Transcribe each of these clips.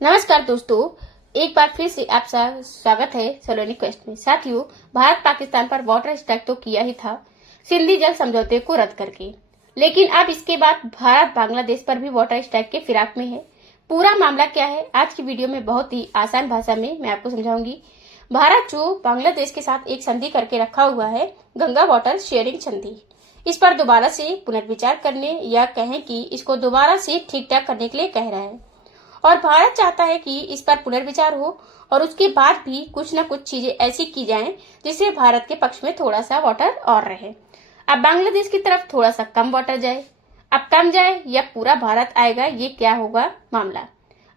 नमस्कार दोस्तों, एक बार फिर से आपका स्वागत है सलोनी क्वेस्ट में। साथियों, भारत पाकिस्तान पर वाटर स्ट्राइक तो किया ही था सिंधी जल समझौते को रद्द करके, लेकिन अब इसके बाद भारत बांग्लादेश पर भी वाटर स्ट्राइक के फिराक में है। पूरा मामला क्या है, आज की वीडियो में बहुत ही आसान भाषा में मैं आपको समझाऊंगी। भारत जो बांग्लादेश के साथ एक संधि करके रखा हुआ है, गंगा वाटर शेयरिंग संधि, इस पर दोबारा से पुनर्विचार करने या कहें कि इसको दोबारा से ठीक ठाक करने के लिए कह रहा है। और भारत चाहता है कि इस पर पुनर्विचार हो और उसके बाद भी कुछ न कुछ चीजें ऐसी की जाएं जिससे भारत के पक्ष में थोड़ा सा वाटर और रहे। अब बांग्लादेश की तरफ थोड़ा सा कम वाटर जाए, अब कम जाए या पूरा भारत आएगा, ये क्या होगा मामला,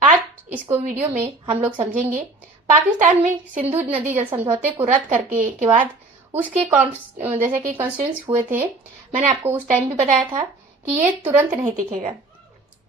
आज इसको वीडियो में हम लोग समझेंगे। पाकिस्तान में सिंधु नदी जल समझौते को रद्द करके के बाद उसके जैसे कि कॉन्स्टिट्यूंस हुए थे, मैंने आपको उस टाइम भी बताया था कि ये तुरंत नहीं दिखेगा।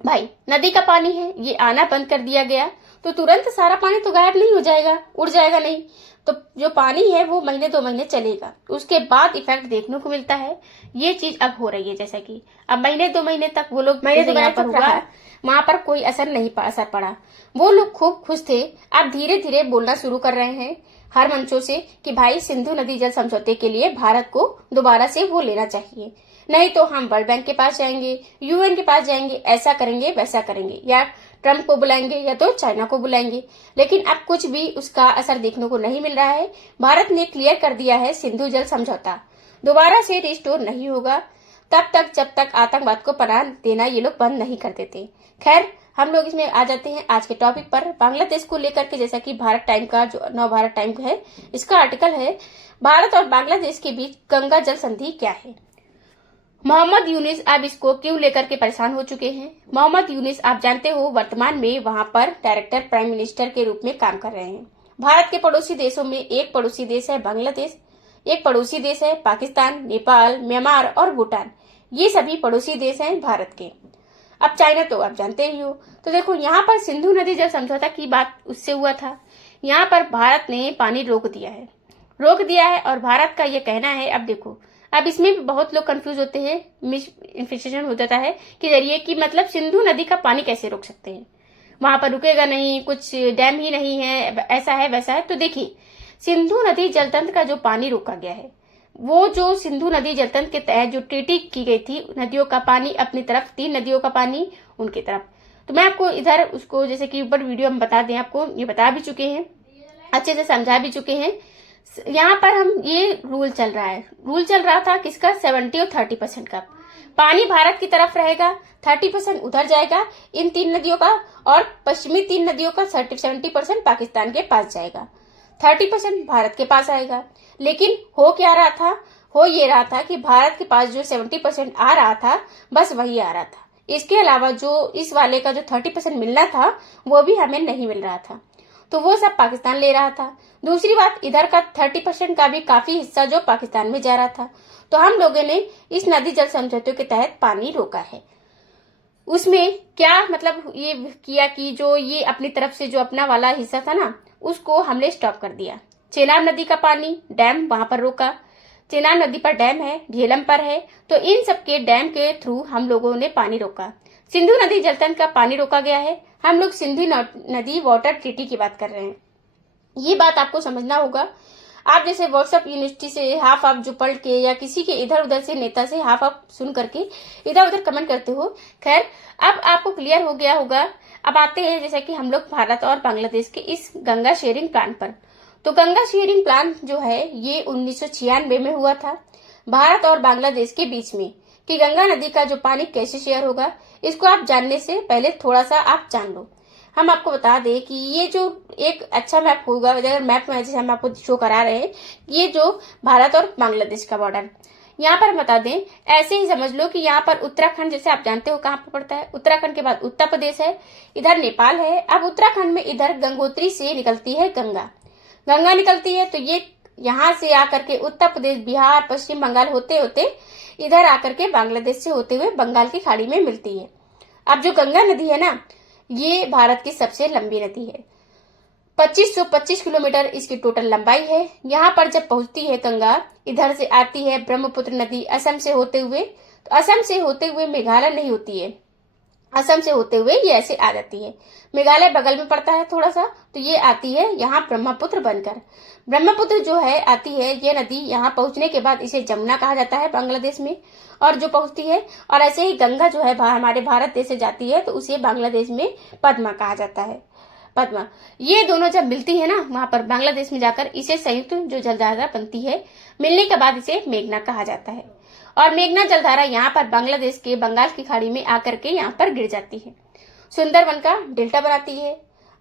भाई, नदी का पानी है, ये आना बंद कर दिया गया तो तुरंत सारा पानी तो गायब नहीं हो जाएगा, उड़ जाएगा नहीं, तो जो पानी है वो महीने 2 महीने चलेगा, उसके बाद इफेक्ट देखने को मिलता है। ये चीज अब हो रही है, जैसा कि अब महीने 2 महीने तक वो लोग महीने 2 महीने पर हुआ, वहां पर कोई असर पड़ा। वो लोग खूब खुश थे। अब धीरे धीरे बोलना शुरू कर रहे हैं हर मंचों से कि भाई सिंधु नदी जल समझौते के लिए भारत को दोबारा से वो लेना चाहिए, नहीं तो हम वर्ल्ड बैंक के पास जाएंगे, यूएन के पास जाएंगे, ऐसा करेंगे वैसा करेंगे, या ट्रम्प को बुलाएंगे या तो चाइना को बुलाएंगे। लेकिन अब कुछ भी उसका असर देखने को नहीं मिल रहा है। भारत ने क्लियर कर दिया है सिंधु जल समझौता दोबारा से रिस्टोर नहीं होगा तब तक जब तक आतंकवाद को पनाह देना ये लोग बंद नहीं कर देते। खैर, हम लोग इसमें आ जाते हैं आज के टॉपिक पर, बांग्लादेश को लेकर के। जैसा कि भारत टाइम का जो नव भारत टाइम है, इसका आर्टिकल है भारत और बांग्लादेश के बीच गंगा जल संधि क्या है। मोहम्मद यूनिस अब इसको क्यों लेकर के परेशान हो चुके हैं। मोहम्मद यूनिस, आप जानते हो, वर्तमान में वहां पर डायरेक्टर प्राइम मिनिस्टर के रूप में काम कर रहे हैं। भारत के पड़ोसी देशों में एक पड़ोसी देश है बांग्लादेश, एक पड़ोसी देश है पाकिस्तान, नेपाल, म्यांमार और भूटान। ये सभी पड़ोसी देश हैं भारत के। अब चाइना तो आप जानते ही हो। तो देखो, यहाँ पर सिंधु नदी जल समझौता की बात उससे हुआ था, यहाँ पर भारत ने पानी रोक दिया है और भारत का ये कहना है। अब देखो, अब इसमें भी बहुत लोग कंफ्यूज होते हैं, मिस इन्फॉर्मेशन हो जाता है कि जरिए कि मतलब सिंधु नदी का पानी कैसे रोक सकते हैं, वहां पर रुकेगा नहीं, कुछ डैम ही नहीं है, ऐसा है वैसा है। तो देखिए, सिंधु नदी जलतंत्र का जो पानी रोका गया है, वो जो सिंधु नदी जलतंत्र के तहत जो ट्रीटी की गई थी, नदियों का पानी अपनी तरफ, 3 नदियों का पानी उनकी तरफ। तो मैं आपको इधर उसको जैसे कि ऊपर वीडियो हम बता दें, आपको ये बता भी चुके हैं, अच्छे से समझा भी चुके हैं। यहाँ पर हम ये रूल चल रहा था किसका, 70 और 30% का पानी भारत की तरफ रहेगा, 30% उधर जाएगा इन 3 नदियों का, और पश्चिमी 3 नदियों का 70% पाकिस्तान के पास जाएगा, 30% भारत के पास आएगा। लेकिन हो क्या रहा था, हो ये रहा था कि भारत के पास जो 70% आ रहा था, बस वही आ रहा था। इसके अलावा जो इस वाले का जो 30% मिलना था वो भी हमें नहीं मिल रहा था, तो वो सब पाकिस्तान ले रहा था। दूसरी बात, इधर का 30% का भी काफी हिस्सा जो पाकिस्तान में जा रहा था। तो हम लोगों ने इस नदी जल समझौते के तहत पानी रोका है। उसमें क्या मतलब ये किया कि जो ये अपनी तरफ से जो अपना वाला हिस्सा था ना, उसको हमने स्टॉप कर दिया। चेनाब नदी का पानी, डैम वहां पर रोका, चेनाब नदी पर डैम है, झेलम पर है, तो इन सबके डैम के थ्रू हम लोगों ने पानी रोका। सिंधु नदी जलतंत्र का पानी रोका गया है। हम लोग सिंधु नदी वाटर ट्रीटी की बात कर रहे हैं, ये बात आपको समझना होगा। आप जैसे व्हाट्सएप यूनिवर्सिटी से हाफ जो पढ़ के या किसी के इधर उधर से नेता से हाफ सुन करके इधर उधर कमेंट करते हो। खैर, अब आपको क्लियर हो गया होगा। अब आते हैं जैसे कि हम लोग भारत और बांग्लादेश के इस गंगा शेयरिंग प्लान पर। तो गंगा शेयरिंग प्लान जो है ये 1996 में हुआ था भारत और बांग्लादेश के बीच में, कि गंगा नदी का जो पानी कैसे शेयर होगा। इसको आप जानने से पहले थोड़ा सा आप जान लो। हम आपको बता दें कि ये जो एक अच्छा मैप होगा, अगर मैप में जैसे हम आपको शो करा रहे हैं, ये जो भारत और बांग्लादेश का बॉर्डर, यहाँ पर बता दें, ऐसे ही समझ लो कि यहाँ पर उत्तराखंड, जैसे आप जानते हो कहाँ पर पड़ता है, उत्तराखंड के बाद उत्तर प्रदेश है, इधर नेपाल है। अब उत्तराखंड में इधर गंगोत्री से निकलती है गंगा निकलती है, तो ये यहाँ से आकर के उत्तर प्रदेश, बिहार, पश्चिम बंगाल होते होते इधर आकर के बांग्लादेश से होते हुए बंगाल की खाड़ी में मिलती है। अब जो गंगा नदी है ना, ये भारत की सबसे लंबी नदी है, 2525 किलोमीटर इसकी टोटल लंबाई है। यहाँ पर जब पहुंचती है गंगा, इधर से आती है ब्रह्मपुत्र नदी असम से होते हुए, तो असम से होते हुए मेघालय नहीं होती है, असम से होते हुए ये ऐसे आ जाती है। मेघालय बगल में पड़ता है थोड़ा सा, तो ये आती है यहाँ ब्रह्मपुत्र बनकर। ब्रह्मपुत्र जो है आती है, ये नदी यहाँ पहुंचने के बाद इसे जमुना कहा जाता है बांग्लादेश में, और जो पहुंचती है। और ऐसे ही गंगा जो है हमारे भारत देश से जाती है, तो उसे बांग्लादेश में पद्मा कहा जाता है। पद्मा, ये दोनों जब मिलती है ना वहां पर बांग्लादेश में जाकर, इसे संयुक्त जो जलधारा बनती है, मिलने के बाद इसे मेघना कहा जाता है। और मेघना जलधारा यहाँ पर बांग्लादेश के बंगाल की खाड़ी में आकर के यहाँ पर गिर जाती है, सुंदरवन का डेल्टा बनाती है।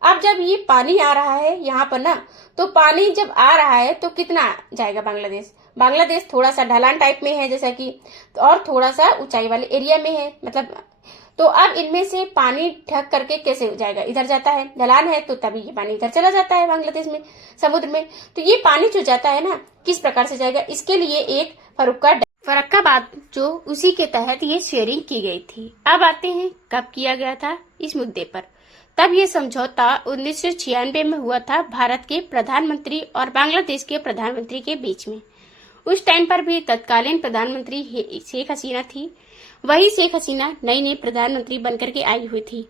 अब जब ये पानी आ रहा है यहाँ पर ना, तो पानी जब आ रहा है तो कितना जाएगा बांग्लादेश। बांग्लादेश थोड़ा सा ढलान टाइप में है जैसा कि, और थोड़ा सा ऊंचाई वाले एरिया में है, मतलब तो अब इनमें से पानी ढक करके कैसे हो जाएगा, इधर जाता है, ढलान है तो तभी ये पानी इधर चला जाता है बांग्लादेश में समुद्र में। तो ये पानी जो जाता है ना, किस प्रकार से जाएगा, इसके लिए एक फर्रुखाबाद जो उसी के तहत ये शेयरिंग की गई थी। अब आते हैं कब किया गया था इस मुद्दे पर। तब ये समझौता 1996 में हुआ था भारत के प्रधानमंत्री और बांग्लादेश के प्रधानमंत्री के बीच में। उस टाइम पर भी तत्कालीन प्रधानमंत्री शेख हसीना थी। वही शेख हसीना नई नई प्रधानमंत्री बनकर के आई हुई थी,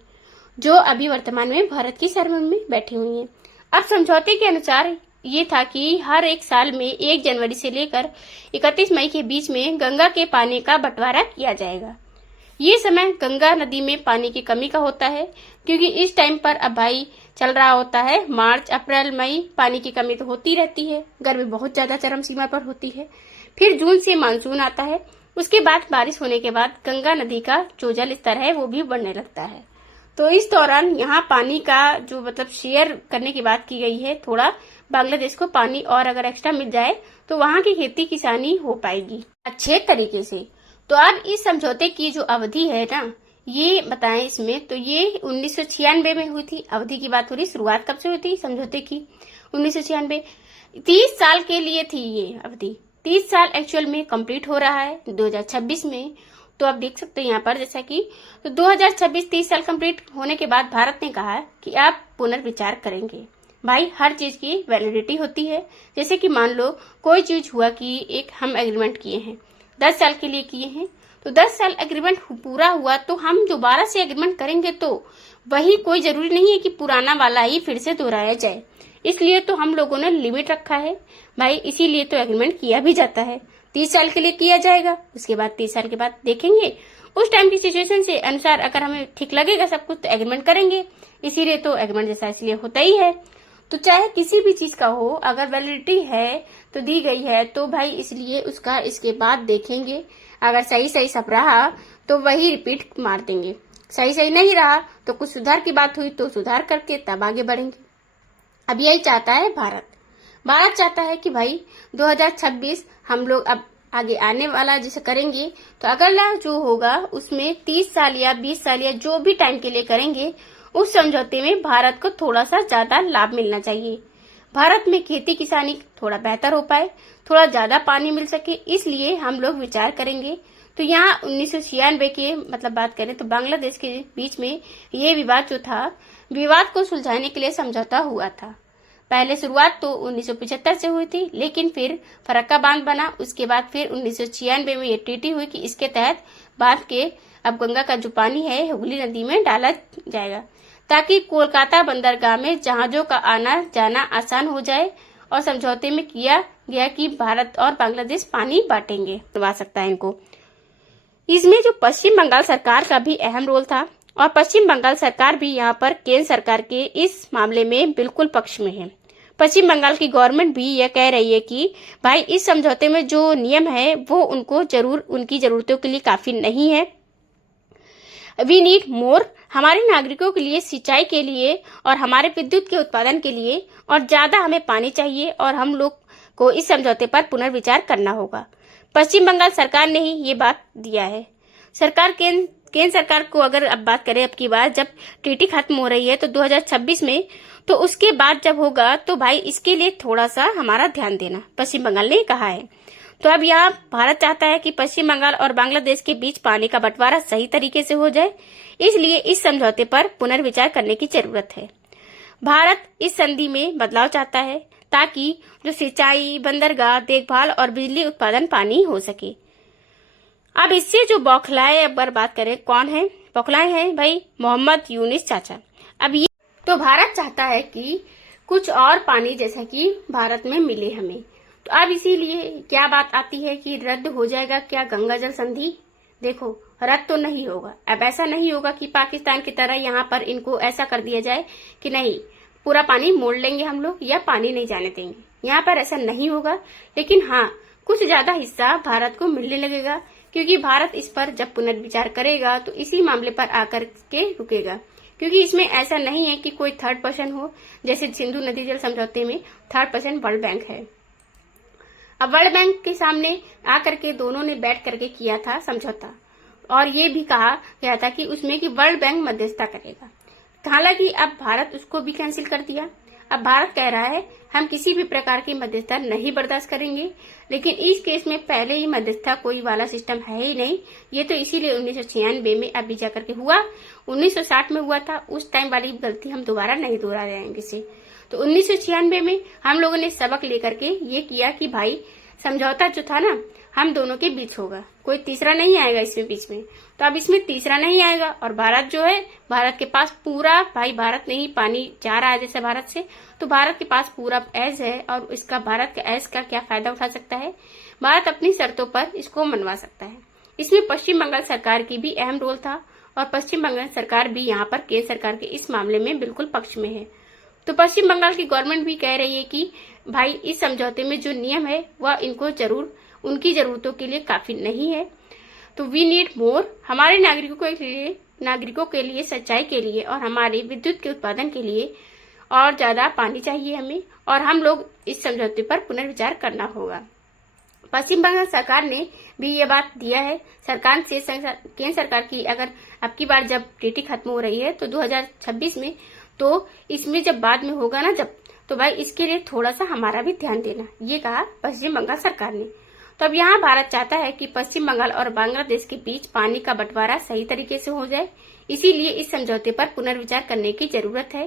जो अभी वर्तमान में भारत की सरकार में बैठी हुई है। अब समझौते के अनुसार ये था कि हर एक साल में 1 जनवरी से लेकर 31 मई के बीच में गंगा के पानी का बंटवारा किया जाएगा। ये समय गंगा नदी में पानी की कमी का होता है, क्योंकि इस टाइम पर अब भाई चल रहा होता है मार्च अप्रैल मई, पानी की कमी तो होती रहती है, गर्मी बहुत ज्यादा चरम सीमा पर होती है। फिर जून से मानसून आता है, उसके बाद बारिश होने के बाद गंगा नदी का जो जल स्तर है वो भी बढ़ने लगता है। तो इस दौरान यहाँ पानी का जो मतलब शेयर करने की बात की गई है, थोड़ा बांग्लादेश को पानी और अगर एक्स्ट्रा मिल जाए तो वहाँ की खेती किसानी हो पाएगी अच्छे तरीके से। तो अब इस समझौते की जो अवधि है ना, ये बताएं इसमें, तो ये 1996 में हुई थी। अवधि की बात हो रही, शुरुआत कब से हुई थी समझौते की, 1996। 30 साल के लिए थी ये अवधि। 30 साल एक्चुअल में कंप्लीट हो रहा है 2026 में। तो आप देख सकते हैं यहाँ पर जैसा कि तो 2026 30 साल कंप्लीट होने के बाद भारत ने कहा कि आप पुनर्विचार करेंगे। भाई हर चीज की वैलिडिटी होती है। जैसे कि मान लो कोई चीज हुआ कि एक हम एग्रीमेंट किए हैं 10 साल के लिए किए हैं, तो 10 साल एग्रीमेंट पूरा हुआ तो हम दोबारा से एग्रीमेंट करेंगे, तो वही कोई जरूरी नहीं है कि पुराना वाला ही फिर से दोहराया जाए। इसलिए तो हम लोगों ने लिमिट रखा है भाई, इसीलिए तो एग्रीमेंट किया भी जाता है। 30 साल के लिए किया जाएगा, उसके बाद 30 साल के बाद देखेंगे उस टाइम की सिचुएशन से अनुसार, अगर हमें ठीक लगेगा सब कुछ तो एग्रीमेंट करेंगे। इसीलिए तो एग्रीमेंट जैसा इसलिए होता ही है। तो चाहे किसी भी चीज का हो, अगर वैलिडिटी है तो दी गई है, तो भाई इसलिए उसका इसके बाद देखेंगे। अगर सही सही सब रहा तो वही रिपीट मार देंगे, सही सही नहीं रहा तो कुछ सुधार की बात हुई तो सुधार करके तब आगे बढ़ेंगे। अब यही चाहता है भारत। भारत चाहता है कि भाई 2026 हम लोग अब आगे आने वाला जैसे करेंगे, तो अगला जो होगा उसमें 30 साल या 20 साल या जो भी टाइम के लिए करेंगे, उस समझौते में भारत को थोड़ा सा ज्यादा लाभ मिलना चाहिए। भारत में खेती किसानी थोड़ा बेहतर हो पाए, थोड़ा ज्यादा पानी मिल सके, इसलिए हम लोग विचार करेंगे। तो यहाँ 1996 के मतलब बात करें तो बांग्लादेश के बीच में ये विवाद जो था, विवाद को सुलझाने के लिए समझौता हुआ था। पहले शुरुआत तो 1975 से हुई थी, लेकिन फिर फरक्का बांध बना। उसके बाद फिर 1996 में ये ट्रीटी हुई कि इसके तहत बांध के अब गंगा का जो पानी है हुगली नदी में डाला जाएगा, ताकि कोलकाता बंदरगाह में जहाजों का आना जाना आसान हो जाए। और समझौते में किया गया कि भारत और बांग्लादेश पानी बांटेंगे, करवा सकता है इनको। इसमें जो पश्चिम बंगाल सरकार का भी अहम रोल था, और पश्चिम बंगाल सरकार भी यहाँ पर केंद्र सरकार के इस मामले में बिल्कुल पक्ष में है। पश्चिम बंगाल की गवर्नमेंट भी यह कह रही है कि भाई इस समझौते में जो नियम है वो उनको जरूर उनकी जरूरतों के लिए काफी नहीं है। वी नीड मोर, हमारे नागरिकों के लिए, सिंचाई के लिए और हमारे विद्युत के उत्पादन के लिए और ज्यादा हमें पानी चाहिए, और हम लोग को इस समझौते पर पुनर्विचार करना होगा। पश्चिम बंगाल सरकार ने ही ये बात दिया है। सरकार केंद्र सरकार को अगर अब बात करें, अब की बार जब ट्रीटी खत्म हो रही है तो 2026 में, तो उसके बाद जब होगा तो भाई इसके लिए थोड़ा सा हमारा ध्यान देना, पश्चिम बंगाल ने कहा है। तो अब यहाँ भारत चाहता है कि पश्चिम बंगाल और बांग्लादेश के बीच पानी का बंटवारा सही तरीके से हो जाए, इसलिए इस समझौते पर पुनर्विचार करने की जरूरत है। भारत इस संधि में बदलाव चाहता है ताकि जो सिंचाई, बंदरगाह, देखभाल और बिजली उत्पादन पानी हो सके। अब इससे जो बौखलाए, अगर बात करें कौन है बौखलाए हैं भाई, मोहम्मद यूनिस चाचा। अब ये तो भारत चाहता है कि कुछ और पानी जैसा कि भारत में मिले हमें, तो अब इसीलिए क्या बात आती है कि रद्द हो जाएगा क्या गंगा जल संधि। देखो रद्द तो नहीं होगा। अब ऐसा नहीं होगा कि पाकिस्तान की तरह यहाँ पर इनको ऐसा कर दिया जाए कि नहीं पूरा पानी मोड़ लेंगे हम लोग या पानी नहीं जाने देंगे, यहाँ पर ऐसा नहीं होगा। लेकिन हाँ, कुछ ज्यादा हिस्सा भारत को मिलने लगेगा, क्योंकि भारत इस पर जब पुनर्विचार करेगा तो इसी मामले पर आकर के रुकेगा, क्योंकि इसमें ऐसा नहीं है कि कोई थर्ड पर्सन हो, जैसे सिंधु नदी जल समझौते में थर्ड पर्सन वर्ल्ड बैंक है। अब वर्ल्ड बैंक के सामने आकर के दोनों ने बैठ करके किया था समझौता, और ये भी कहा गया था कि उसमें कि वर्ल्ड बैंक मध्यस्थता करेगा। हालांकि अब भारत उसको भी कैंसिल कर दिया। अब भारत कह रहा है हम किसी भी प्रकार की मध्यस्थता नहीं बर्दाश्त करेंगे, लेकिन इस केस में पहले ही मध्यस्थता कोई वाला सिस्टम है ही नहीं। ये तो इसीलिए 1996 में अभी जाकर के हुआ, 1960 में हुआ था, उस टाइम वाली गलती हम दोबारा नहीं दोहरा जाएंगे इसे। तो 1996 में हम लोगों ने सबक लेकर के ये किया कि भाई समझौता जो था ना हम दोनों के बीच होगा, कोई तीसरा नहीं आएगा इसमें बीच में। तो अब इसमें तीसरा नहीं आएगा, और भारत जो है, भारत के पास पूरा, भाई भारत नहीं पानी जा रहा है जैसे भारत से, तो भारत के पास पूरा ऐज है, और इसका भारत के ऐज का क्या फायदा उठा सकता है, भारत अपनी शर्तों पर इसको मनवा सकता है। इसमें पश्चिम बंगाल सरकार की भी अहम रोल था, और पश्चिम बंगाल सरकार भी यहाँ पर केंद्र सरकार के इस मामले में बिल्कुल पक्ष में है। तो पश्चिम बंगाल की गवर्नमेंट भी कह रही है कि भाई इस समझौते में जो नियम है वह इनको जरूर उनकी जरूरतों के लिए काफी नहीं है। तो वी नीड मोर, हमारे नागरिकों के लिए सच्चाई के लिए और हमारे विद्युत के उत्पादन के लिए और ज्यादा पानी चाहिए हमें, और हम लोग इस समझौते पर पुनर्विचार करना होगा। पश्चिम बंगाल सरकार ने भी ये बात दिया है सरकार से, केंद्र सरकार की अगर अब की बार जब टीटी खत्म हो रही है तो 2026 में, तो इसमें जब बाद में होगा ना जब, तो भाई इसके लिए थोड़ा सा हमारा भी ध्यान देना, ये कहा पश्चिम बंगाल सरकार ने। तो अब यहाँ भारत चाहता है कि पश्चिम बंगाल और बांग्लादेश के बीच पानी का बंटवारा सही तरीके से हो जाए, इसीलिए इस समझौते पर पुनर्विचार करने की जरूरत है।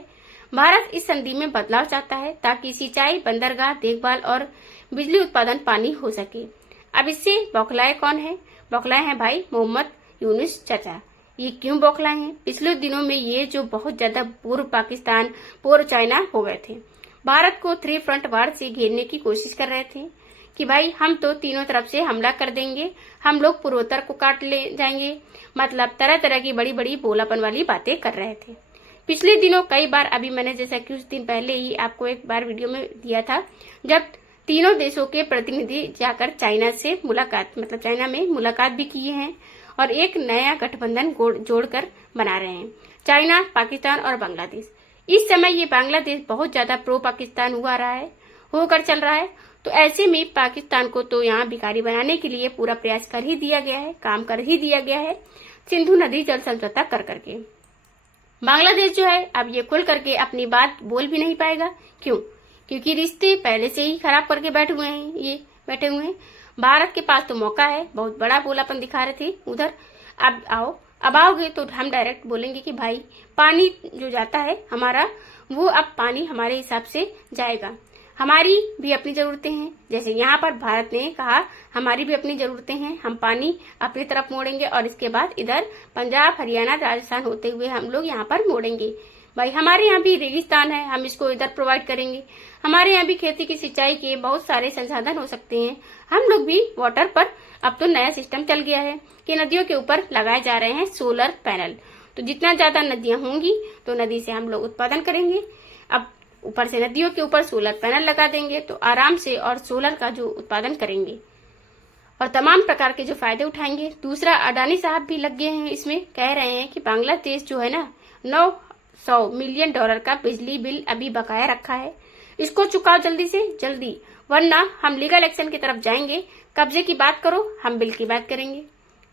भारत इस संधि में बदलाव चाहता है ताकि सिंचाई, बंदरगाह, देखभाल और बिजली उत्पादन पानी हो सके। अब इससे बौखलाए कौन है? बौखलाए हैं भाई मोहम्मद यूनुस चाचा। ये क्यों बौखलाए हैं? पिछले दिनों में ये जो बहुत ज्यादा पूर्व पाकिस्तान, पूर्व चाइना हो गए थे, भारत को 3 फ्रंट वार से घेरने की कोशिश कर रहे थे कि भाई हम तो तीनों तरफ से हमला कर देंगे, हम लोग पूर्वोत्तर को काट ले जाएंगे, मतलब तरह तरह की बड़ी बड़ी बोलापन वाली बातें कर रहे थे। पिछले दिनों कई बार, अभी मैंने जैसा कुछ दिन पहले ही आपको एक बार वीडियो में दिया था, जब तीनों देशों के प्रतिनिधि जाकर चाइना से मुलाकात, मतलब चाइना में मुलाकात भी किए हैं और एक नया गठबंधन जोड़कर बना रहे हैं, चाइना, पाकिस्तान और बांग्लादेश। इस समय ये बांग्लादेश बहुत ज्यादा प्रो पाकिस्तान होकर चल रहा है। तो ऐसे में पाकिस्तान को तो यहाँ भिखारी बनाने के लिए पूरा प्रयास कर ही दिया गया है, काम कर ही दिया गया है, सिंधु नदी जल समझौता कर करके। बांग्लादेश जो है अब ये खुल करके अपनी बात बोल भी नहीं पाएगा। क्यों? क्योंकि रिश्ते पहले से ही खराब करके बैठे हुए हैं। भारत के पास तो मौका है, बहुत बड़ा बोलापन दिखा रहे थे उधर। अब आओगे तो हम डायरेक्ट बोलेंगे कि भाई पानी जो जाता है हमारा, वो अब पानी हमारे हिसाब से जाएगा, हमारी भी अपनी जरूरतें हैं। जैसे यहाँ पर भारत ने कहा हमारी भी अपनी जरूरतें हैं, हम पानी अपनी तरफ मोड़ेंगे और इसके बाद इधर पंजाब, हरियाणा, राजस्थान होते हुए हम लोग यहाँ पर मोड़ेंगे। भाई हमारे यहाँ भी रेगिस्तान है, हम इसको इधर प्रोवाइड करेंगे। हमारे यहाँ भी खेती की सिंचाई के बहुत सारे संसाधन हो सकते हैं, हम लोग भी वाटर पर, अब तो नया सिस्टम चल गया है कि नदियों के ऊपर लगाए जा रहे हैं सोलर पैनल। तो जितना ज्यादा नदियां होंगी तो नदी से हम लोग उत्पादन करेंगे। अब ऊपर से नदियों के ऊपर सोलर पैनल लगा देंगे तो आराम से और सोलर का जो उत्पादन करेंगे और तमाम प्रकार के जो फायदे उठाएंगे। दूसरा, अडानी साहब भी लग गए हैं इसमें, कह रहे हैं कि बांग्लादेश जो है ना $900 मिलियन का बिजली बिल अभी बकाया रखा है, इसको चुकाओ जल्दी से जल्दी, वरना हम लीगल एक्शन की तरफ जाएंगे। कब्जे की बात करो, हम बिल की बात करेंगे।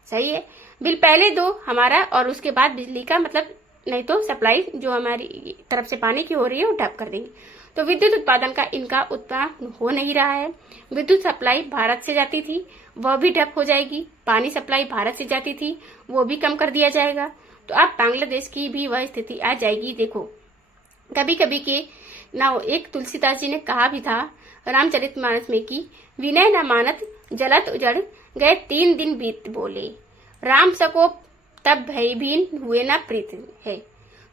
सही है, बिल पहले दो हमारा और उसके बाद बिजली का, मतलब नहीं तो सप्लाई जो हमारी तरफ से पानी की हो रही है वो ठप कर देंगे। तो विद्युत उत्पादन का इनका उत्पादन हो नहीं रहा है। विद्युत सप्लाई भारत से जाती थी वह भी ठप हो जाएगी, पानी सप्लाई भारत से जाती थी वो भी कम कर दिया जाएगा। तो अब बांग्लादेश की भी वह स्थिति आ जाएगी। देखो कभी कभी के ना, एक तुलसीदास जी ने कहा भी था रामचरितमानस में कि विनय न मानत जलत उजड़ गए 3 दिन बीत बोले, राम सको तब भयभीन हुए ना प्रीत है।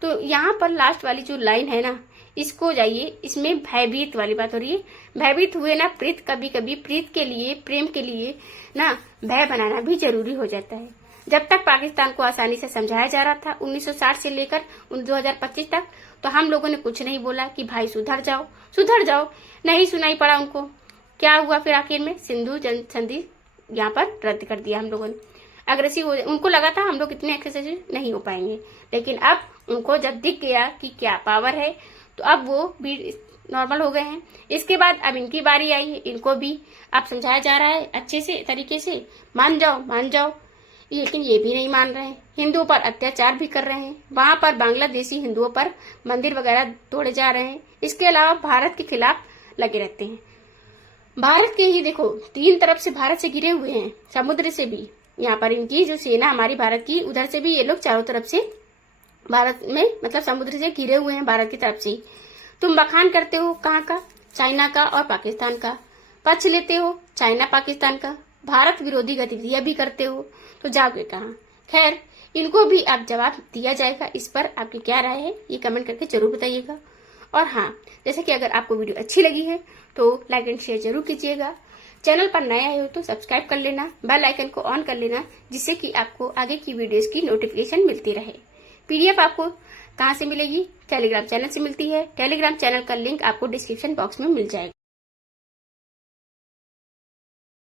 तो यहाँ पर लास्ट वाली जो लाइन है ना, इसको जाइए, इसमें भयभीत वाली बात हो रही है। भयभीत हुए ना प्रीत, कभी कभी प्रीत के लिए, प्रेम के लिए ना भय बनाना भी जरूरी हो जाता है। जब तक पाकिस्तान को आसानी से समझाया जा रहा था 1960 से लेकर 2025 तक, तो हम लोगों ने कुछ नहीं बोला कि भाई सुधर जाओ सुधर जाओ, नहीं सुनाई पड़ा उनको। क्या हुआ फिर आखिर में, सिंधु जल संधि यहाँ पर रद्द कर दिया हम लोगों ने। अग्रेसिव हो, उनको लगा था हम लोग इतने एक्सेसिव नहीं हो पाएंगे, लेकिन अब उनको जब दिख गया कि क्या पावर है, तो अब वो भी नॉर्मल हो गए हैं। इसके बाद अब इनकी बारी आई है, इनको भी अब समझाया जा रहा है अच्छे से तरीके से, मान जाओ, लेकिन ये भी नहीं मान रहे हैं। हिंदुओं पर अत्याचार भी कर रहे हैं, वहां पर बांग्लादेशी हिंदुओं पर मंदिर वगैरह तोड़े जा रहे हैं। इसके अलावा भारत के खिलाफ लगे रहते हैं। भारत के ही देखो 3 तरफ से भारत से घिरे हुए हैं, समुद्र से भी। यहाँ पर इनकी जो सेना हमारी भारत की, उधर से भी ये लोग चारों तरफ से भारत में मतलब समुद्र से घिरे हुए हैं भारत की तरफ से। तुम बखान करते हो कहाँ का, चाइना का और पाकिस्तान का, पक्ष लेते हो चाइना पाकिस्तान का, भारत विरोधी गतिविधियां भी करते हो, तो जाओगे कहाँ। खैर, इनको भी अब जवाब दिया जाएगा। इस पर आपकी क्या राय है ये कमेंट करके जरूर बताइएगा। और हाँ, जैसे कि अगर आपको वीडियो अच्छी लगी है तो लाइक एंड शेयर जरूर कीजिएगा। चैनल पर नया है तो सब्सक्राइब कर लेना, बेल आइकन को ऑन कर लेना, जिससे कि आपको आगे की वीडियोस की नोटिफिकेशन मिलती रहे। पीडीएफ आपको कहाँ से मिलेगी, टेलीग्राम चैनल से मिलती है। टेलीग्राम चैनल का लिंक आपको डिस्क्रिप्शन बॉक्स में मिल जाएगा।